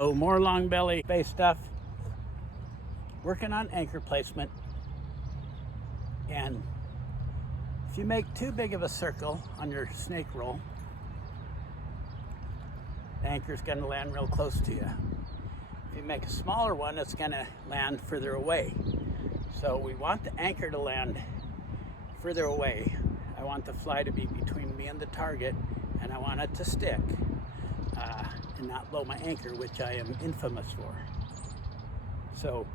So more long belly Spey stuff, working on anchor placement. And if you make too big of a circle on your snake roll, the anchor's going to land real close to you. If you make a smaller one, it's going to land further away. So we want the anchor to land further away. I want the fly to be between me and the target, and I want it to stick and not blow my anchor, which I am infamous for. So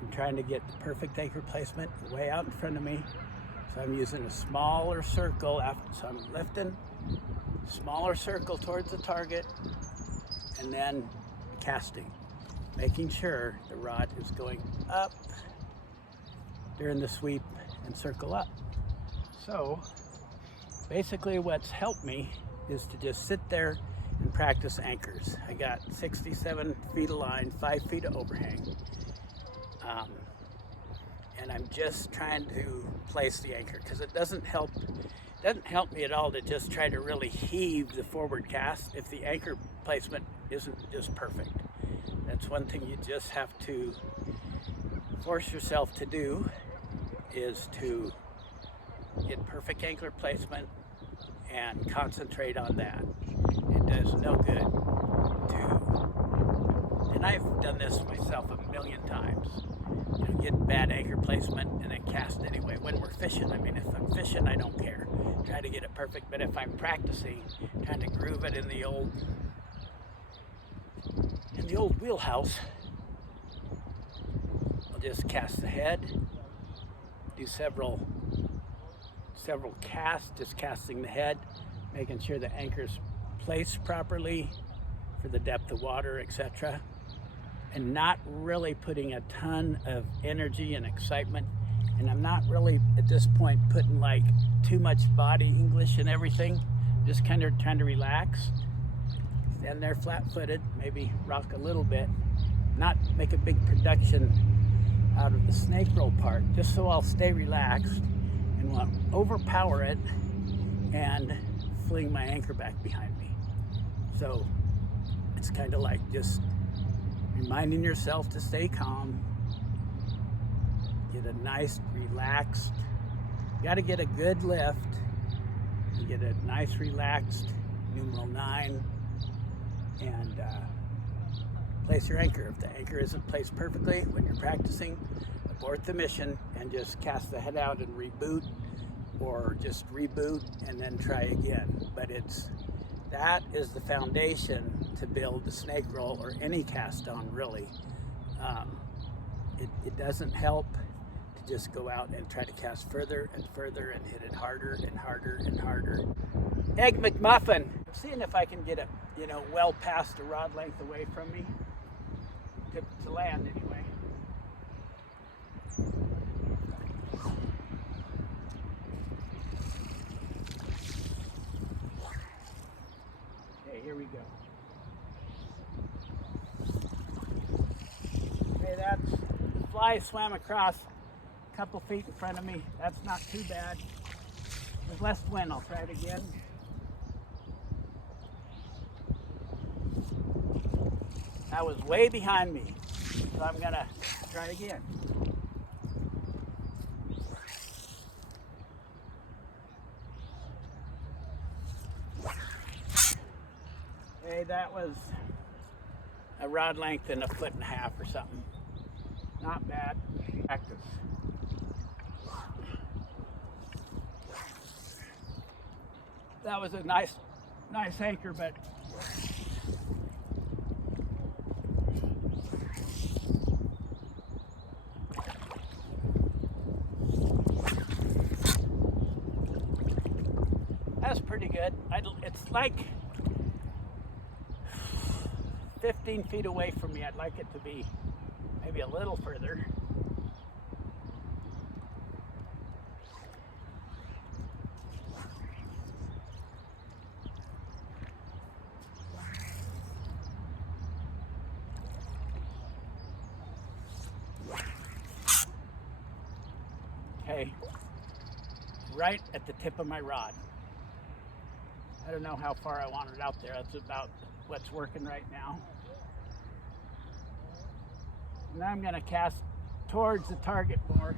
I'm trying to get the perfect anchor placement way out in front of me. So I'm using a smaller circle so I'm lifting, smaller circle towards the target, and then casting, making sure the rod is going up during the sweep and circle up. So basically what's helped me is to just sit there and practice anchors. I got 67 feet of line, 5 feet of overhang. And I'm just trying to place the anchor, because it doesn't help me at all to just try to really heave the forward cast if the anchor placement isn't just perfect. That's one thing you just have to force yourself to do, is to get perfect anchor placement and concentrate on that. It does no good to, and I've done this myself a million times, get bad anchor placement and then cast anyway. When we're fishing, I mean, if I'm fishing, I don't care. Try to get it perfect, but if I'm practicing, trying to groove it in the old wheelhouse, I'll just cast the head, do several casts, just casting the head, making sure the anchor's placed properly for the depth of water, etc. And not really putting a ton of energy and excitement. And I'm not really, at this point, putting like too much body English and everything. Just kind of trying to relax. Stand there flat-footed, maybe rock a little bit. Not make a big production out of the snake roll part, just so I'll stay relaxed and won't overpower it and fling my anchor back behind me. So it's kind of like just reminding yourself to stay calm, get a nice relaxed, you got to get a good lift, you get a nice relaxed numeral 9, and place your anchor. If the anchor isn't placed perfectly when you're practicing, abort the mission and just cast the head out and reboot, or just reboot and then try again. But that is the foundation to build the snake roll or any cast on, really. It doesn't help to just go out and try to cast further and further and hit it harder and harder and harder. Egg McMuffin. I'm seeing if I can get it, well past a rod length away from me to land anyway. Okay, here we go. Okay, the fly swam across a couple feet in front of me. That's not too bad. With less wind, I'll try it again. That was way behind me, so I'm gonna try it again. Okay, that was a rod length and 1.5 feet or something. Not bad. Practice. That was a nice anchor, but that's pretty good. It's like 15 feet away from me. I'd like it to be maybe a little further. Okay, right at the tip of my rod. I don't know how far I want it out there. That's about what's working right now. Now I'm going to cast towards the target more.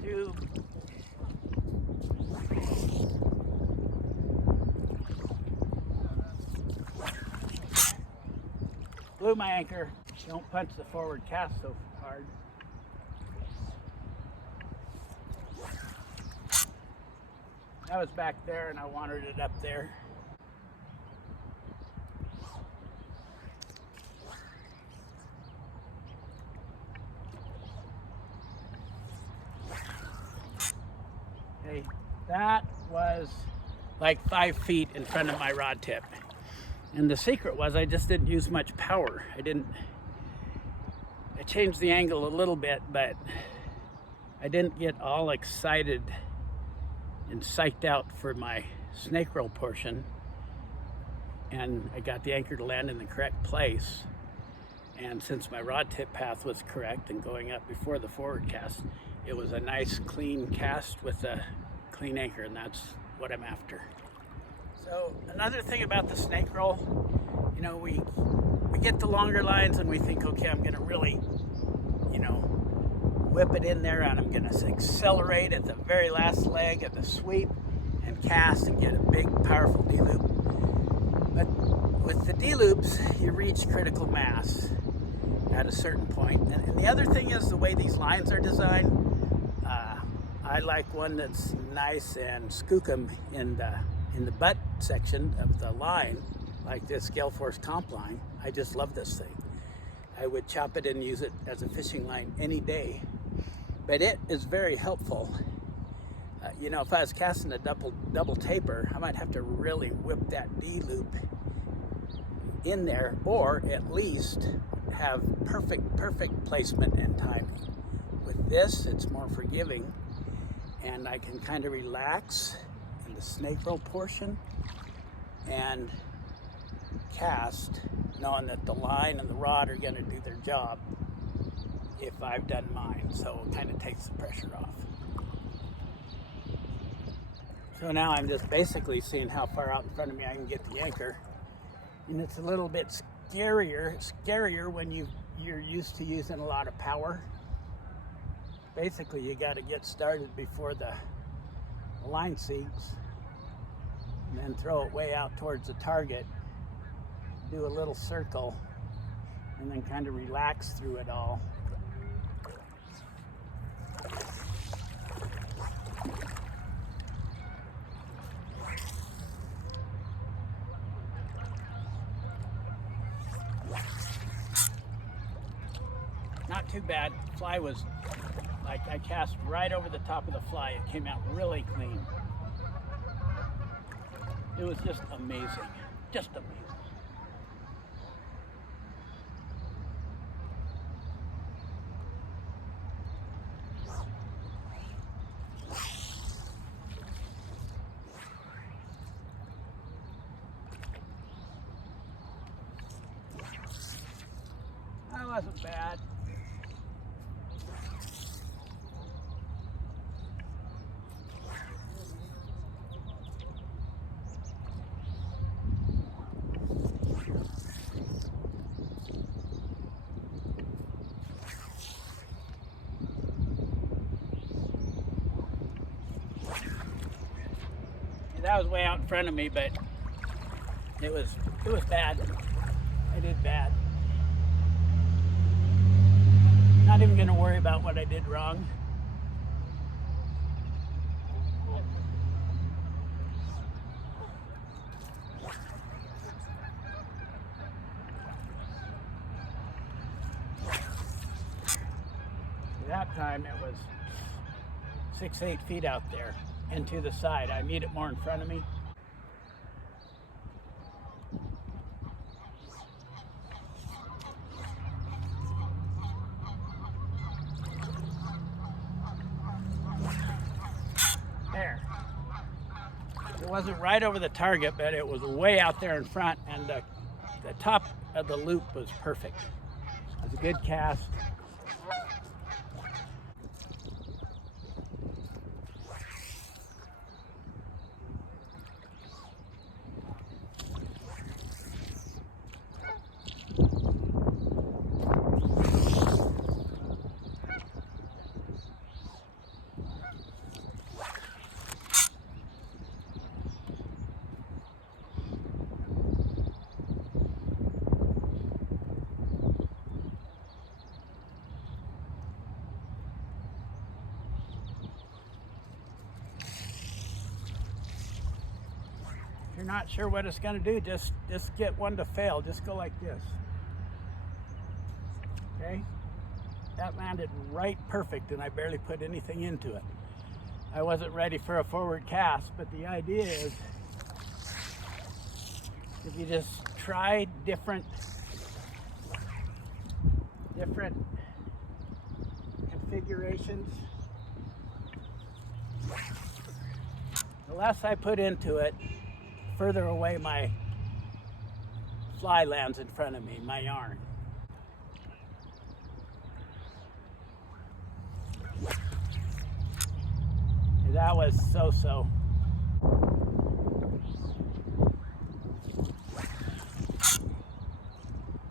Two. Blew my anchor. Don't punch the forward cast so hard. That was back there and I wanted it up there. Okay, that was like 5 feet in front of my rod tip. And the secret was I just didn't use much power. I changed the angle a little bit, but I didn't get all excited and psyched out for my snake roll portion. And I got the anchor to land in the correct place. And since my rod tip path was correct and going up before the forward cast, it was a nice clean cast with a clean anchor, and that's what I'm after. So another thing about the snake roll, you know, we get the longer lines and we think, okay, I'm gonna really, you know, whip it in there and I'm gonna accelerate at the very last leg of the sweep and cast and get a big, powerful D-loop. But with the D-loops, you reach critical mass at a certain point. And the other thing is the way these lines are designed. I like one that's nice and skookum in the butt section of the line, like this Gaelforce comp line. I just love this thing. I would chop it and use it as a fishing line any day. But it is very helpful. You know, if I was casting a double taper, I might have to really whip that D-loop in there, or at least have perfect placement and timing. With this, it's more forgiving, and I can kind of relax in the snake roll portion and cast, knowing that the line and the rod are going to do their job if I've done mine. So it kind of takes the pressure off. So now I'm just basically seeing how far out in front of me I can get the anchor. And it's a little bit scarier when you're used to using a lot of power. Basically, you got to get started before the line sinks, and then throw it way out towards the target, do a little circle, and then kind of relax through it all. Not too bad. Fly was like, I cast right over the top of the fly. It came out really clean. It was just amazing. Just amazing. That wasn't bad. That was way out in front of me, but it was bad. I did bad. Not even going to worry about what I did wrong. That time it was 6-8 feet out there and to the side. I need it more in front of me. There. It wasn't right over the target, but it was way out there in front, and the top of the loop was perfect. It was a good cast. you're not sure what it's going to do, just get one to fail. Just go like this. Okay? That landed right perfect, and I barely put anything into it. I wasn't ready for a forward cast, but the idea is if you just try different configurations, the less I put into it, further away my fly lands in front of me, my yarn. That was so-so.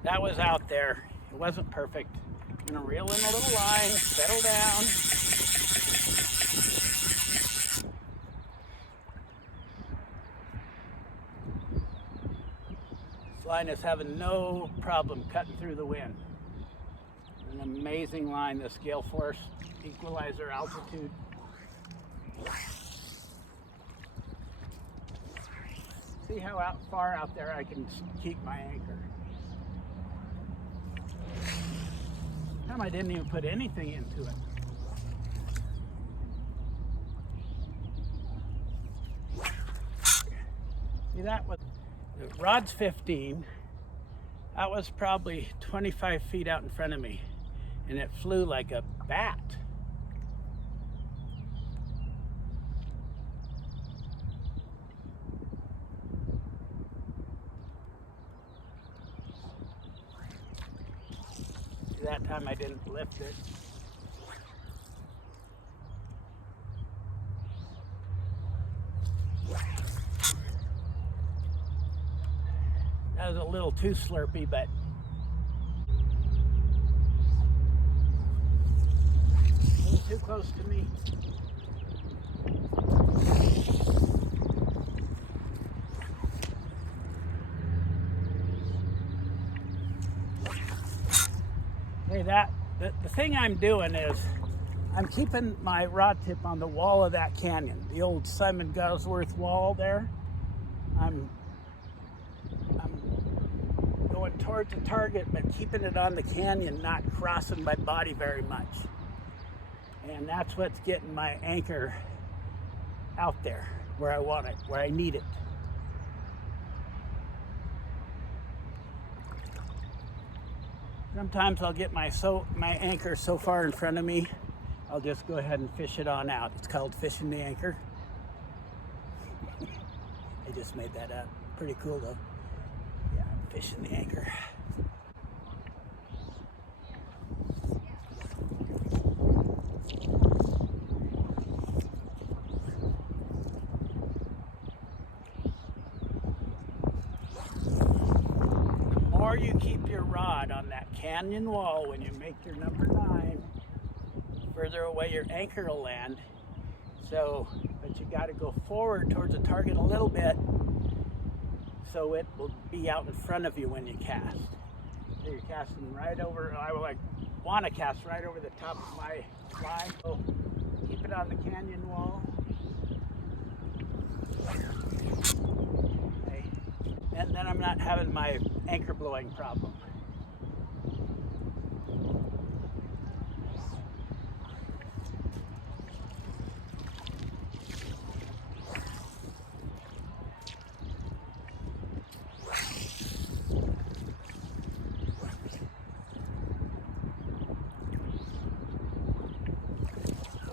That was out there. It wasn't perfect. I'm gonna reel in a little line, settle down. This line is having no problem cutting through the wind. An amazing line, this Gaelforce equalizer altitude. See how far out there I can keep my anchor. I didn't even put anything into it. See, that was, the rod's 15. That was probably 25 feet out in front of me, and it flew like a bat. That time I didn't lift it. That was a little too slurpy, but a little too close to me. Hey, the thing I'm doing is I'm keeping my rod tip on the wall of that canyon, the old Simon Gosworth wall there. I'm going towards the target, but keeping it on the canyon, not crossing my body very much. And that's what's getting my anchor out there where I want it, where I need it. Sometimes I'll get my anchor so far in front of me, I'll just go ahead and fish it on out. It's called fishing the anchor. I just made that up. Pretty cool though. Yeah, fishing the anchor. Or you keep your rod on that canyon wall when you make your number 9, further away your anchor will land. So, but you got to go forward towards the target a little bit so it will be out in front of you when you cast. So you're casting right over, I want to cast right over the top of my fly. So keep it on the canyon wall. And then I'm not having my anchor blowing problem.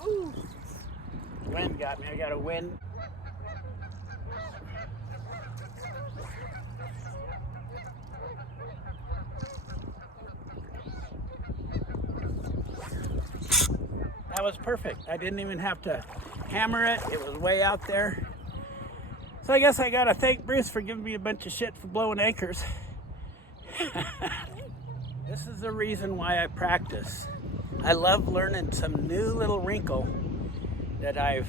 Ooh. Wind got me. I got a wind. That was perfect. I didn't even have to hammer it. It was way out there. So I guess I gotta thank Bruce for giving me a bunch of shit for blowing anchors. This is the reason why I practice. I love learning some new little wrinkle that I've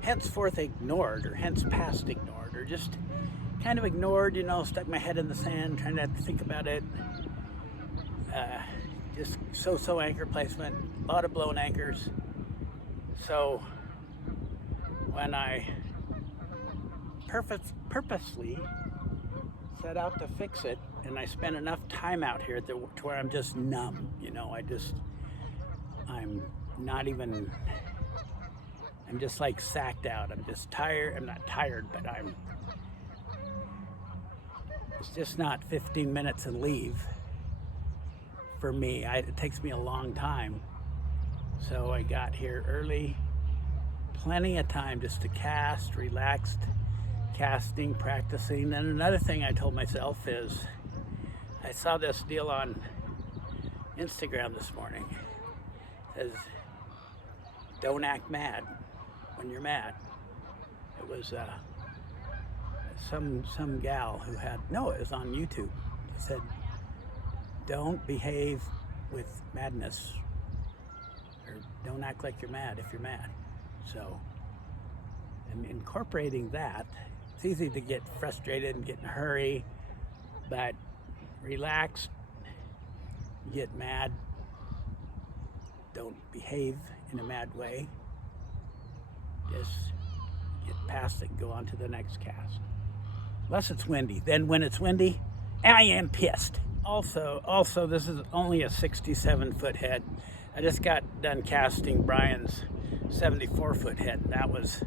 henceforth ignored, or hence past ignored, or just kind of ignored, you know, stuck my head in the sand, trying not to think about it. Just so-so anchor placement, a lot of blown anchors. So when I purposely set out to fix it, and I spent enough time out here to where I'm just numb. You know, I'm not even, I'm just like sacked out. I'm just tired. I'm not tired, but it's just not 15 minutes and leave for me. It takes me a long time. So I got here early, plenty of time just to cast, relaxed, casting, practicing. And another thing I told myself is, I saw this deal on Instagram this morning. It says, don't act mad when you're mad. It was some gal who had, no, it was on YouTube. It said, don't behave with madness, or don't act like you're mad if you're mad. So I'm incorporating that. It's easy to get frustrated and get in a hurry, but relax, get mad, don't behave in a mad way. Just get past it and go on to the next cast. Unless it's windy. Then when it's windy, I am pissed. Also, this is only a 67-foot head. I just got done casting Brian's 74-foot head. That was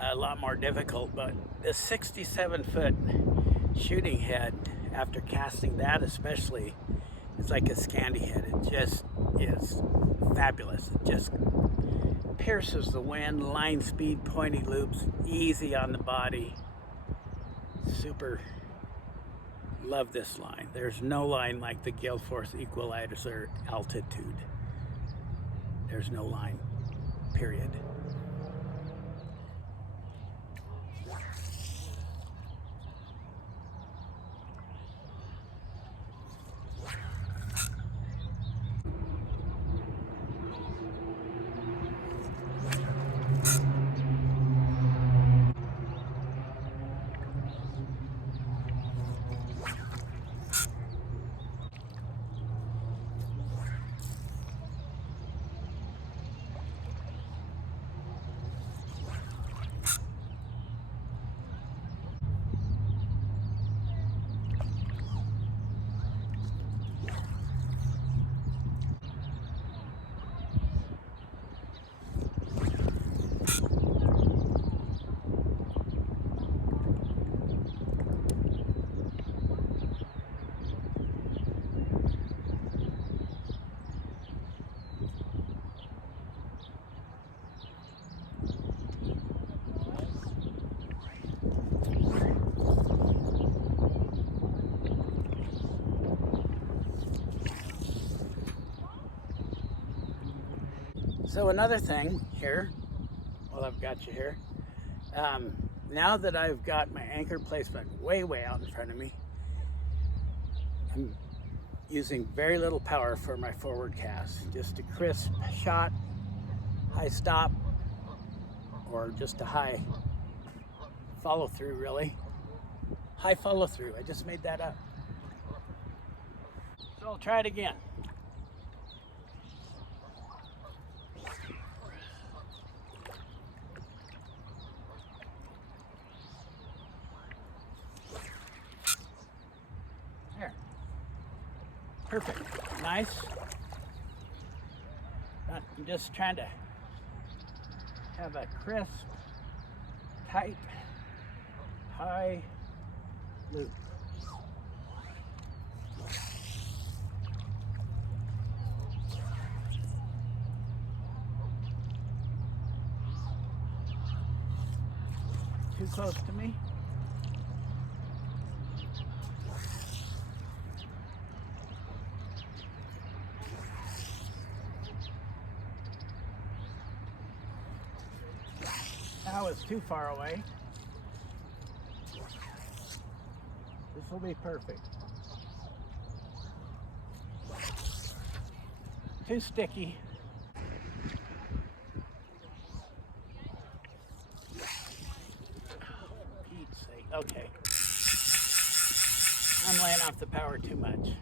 a lot more difficult, but this 67-foot shooting head, after casting that especially, it's like a Scandi head. It just is fabulous. It just pierces the wind, line speed, pointy loops, easy on the body. Super love this line. There's no line like the Gaelforce Equalizer Altitude. There's no line, period. So another thing here, while I've got you here, now that I've got my anchor placement way out in front of me, I'm using very little power for my forward cast. Just a crisp shot, high stop, or just a high follow through, really. High follow through, I just made that up. So I'll try it again. There. Perfect. Nice. I'm just trying to have a crisp, tight, high loop. Too close to me. That was too far away. This will be perfect. Too sticky. Pete's sake. Okay. I'm laying off the power too much.